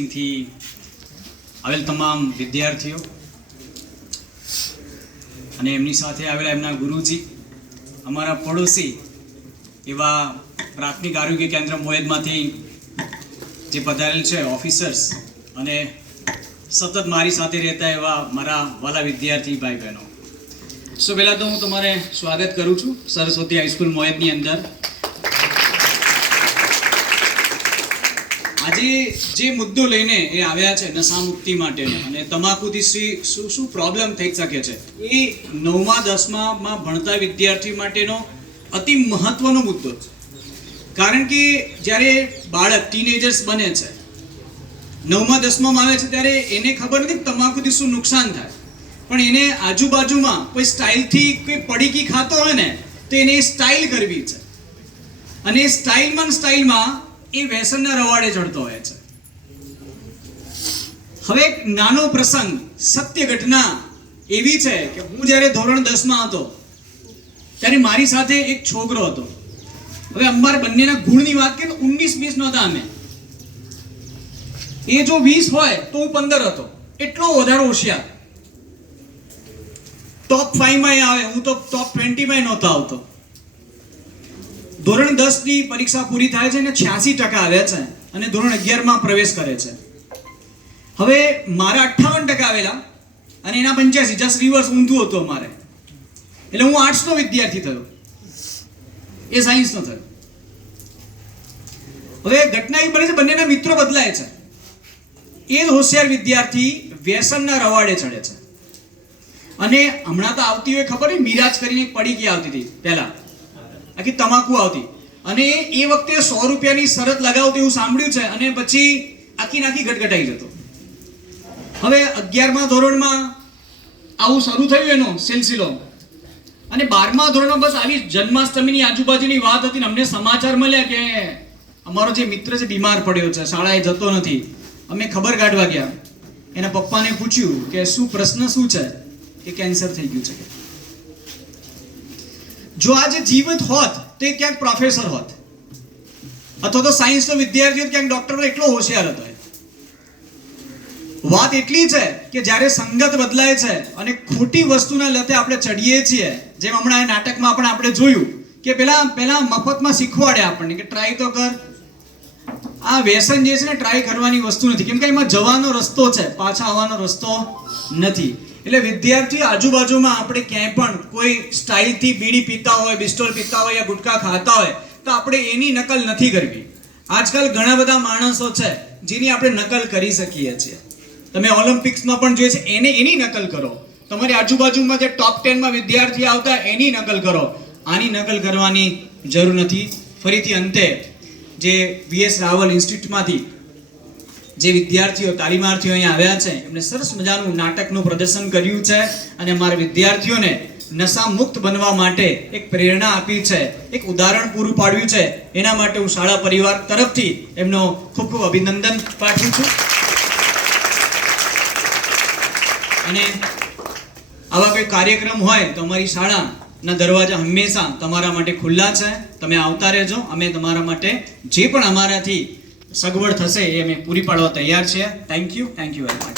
થી આવેલ તમામ વિદ્યાર્થીઓ અને એમની સાથે આવેલા એમના ગુરુજી, અમારા પડોશી એવા પ્રાથમિક આરોગ્ય કેન્દ્ર મોયદમાંથી જે પધારેલ છે ઓફિસર્સ અને સતત મારી સાથે રહેતા એવા મારા વાલા વિદ્યાર્થી ભાઈ બહેનો, સો પહેલાં તો હું તમારે સ્વાગત કરું છું સરસ્વતી હાઈસ્કૂલ મોયદની અંદર. આજે જે મુદ્દો લઈને એ આવ્યા છે નશા મુક્તિ માટેનો અને તમાકુથી શું પ્રોબ્લેમ થઈ શકે છે, એ 9મા 10મામાં ભણતા વિદ્યાર્થી માટેનો અતિ મહત્વનો મુદ્દો છે. કારણ કે જ્યારે બાળક ટીનેજર્સ બને છે, 9મા 10મામાં આવે છે, ત્યારે એને ખબર નથી તમાકુથી શું નુકસાન થાય, પણ એને આજુબાજુમાં કોઈ સ્ટાઇલથી કોઈ પડીકી ખાતો હોય ને તો એને સ્ટાઇલ કરવી છે અને એ સ્ટાઇલમાં એ વ્યસનના રવાડે ચડતો હોય છે. હવે એક નાનો પ્રસંગ, સત્ય ઘટના એવી છે કે હું જ્યારે ધોરણ 10માં હતો ત્યારે મારી સાથે એક છોકરો હતો. હવે અમારા બંનેના ગુણની વાત કરીએ તો 19-20 નહોતા અમે. એ જો 20 હોય તો હું 15 હતો, એટલો વધારે હોશિયાર. ટોપ 5 માં આવે, હું તો ટોપ 20 માં નહોતો આવતો. ધોરણ 10 ની પરીક્ષા પૂરી થાય છે અને 86% આવ્યા છે અને ધોરણ 11માં પ્રવેશ કરે છે. હવે મારા 58% આવેલા અને એના 85, જસ્ટ રિવર્સ ઊંધું હતું અમારે. એટલે હું આર્ટ્સનો વિદ્યાર્થી થયો, એ સાયન્સનો થયો. હવે ઘટના એ બને છે, બંનેના મિત્રો બદલાય છે. એ જ હોશિયાર વિદ્યાર્થી વ્યસનના રવાડે ચડે છે. અને હમણાં તો આવતી હોય ખબર નહીં, મિરાજ કરીને એક પડીકી આવતી હતી પહેલા, આખી તમાકુ આવતી, અને એ વખતે 100 રૂપિયાની શરત લગાવતી એવું સાંભળ્યું છે અને પછી આખી ગટગટાઈ જતો. હવે 11મા ધોરણમાં આવું શરૂ થયું એનો સિલસિલો, અને 12મા ધોરણમાં બસ આવી જન્માષ્ટમીની આજુબાજુની વાત હતી ને અમને સમાચાર મળ્યા કે અમારો જે મિત્ર છે બીમાર પડ્યો છે, શાળાએ જતો નથી. અમે ખબર કાઢવા ગયા, એના પપ્પાને પૂછ્યું કે શું પ્રશ્ન શું છે, કે કેન્સર થઈ ગયું છે. જો આજે જીવિત હોત તો એ ક્યાંક પ્રોફેસર હોત, અથવા તો સાયન્સનો વિદ્યાર્થી હોત, ક્યાંક ડોક્ટર, એટલો હોશિયાર હતો. વાત એટલી છે કે જ્યારે સંગત બદલાય છે અને ખોટી વસ્તુના લતે આપણે ચડીએ છીએ, જેમ હમણાં આ નાટકમાં આપણે જોયું કે પેલા મફતમાં શીખવાડે આપણને કે ટ્રાય તો કર. આ વ્યસન જે છે ને ટ્રાય કરવાની વસ્તુ નથી, કેમ કે એમાં જવાનો રસ્તો છે, પાછા આવવાનો રસ્તો નથી. એટલે વિદ્યાર્થીઓ આજુબાજુમાં આપણે ક્યાંય પણ કોઈ સ્ટાઇલથી બીડી પીતા હોય, બિસ્ટોલ પીતા હોય યા ગુટખા ખાતા હોય તો આપણે એની નકલ નથી કરવી. આજકાલ ઘણા બધા માણસો છે જેની આપણે નકલ કરી શકીએ છીએ. તમે ઓલિમ્પિક્સમાં પણ જોઈએ છે, એની નકલ કરો. તમારી આજુબાજુમાં જે ટોપ 10માં વિદ્યાર્થી આવતા એની નકલ કરો. આની નકલ કરવાની જરૂર નથી. ફરીથી અંતે જે VS રાવલ ઇન્સ્ટિટ્યૂટમાંથી જે વિદ્યાર્થીઓ તાલીમાર્થીઓ અહીંયા આવ્યા છે, એમને સરસ મજાનું નાટકનું પ્રદર્શન કર્યું છે અને અમારા વિદ્યાર્થીઓને નશા મુક્ત બનવા માટે એક પ્રેરણા આપી છે, એક ઉદાહરણ પૂરું પાડ્યું છે. એના માટે હું શાળા પરિવાર તરફથી એમનો ખૂબ ખૂબ અભિનંદન પાઠવું છું. અને આવા કોઈ કાર્યક્રમ હોય તો અમારી શાળાના દરવાજા હંમેશા તમારા માટે ખુલ્લા છે. તમે આવતા રહેજો. અમે તમારા માટે જે પણ અમારાથી સગવડ થશે એ અમે પૂરી પાડવા તૈયાર છીએ. Thank you very much.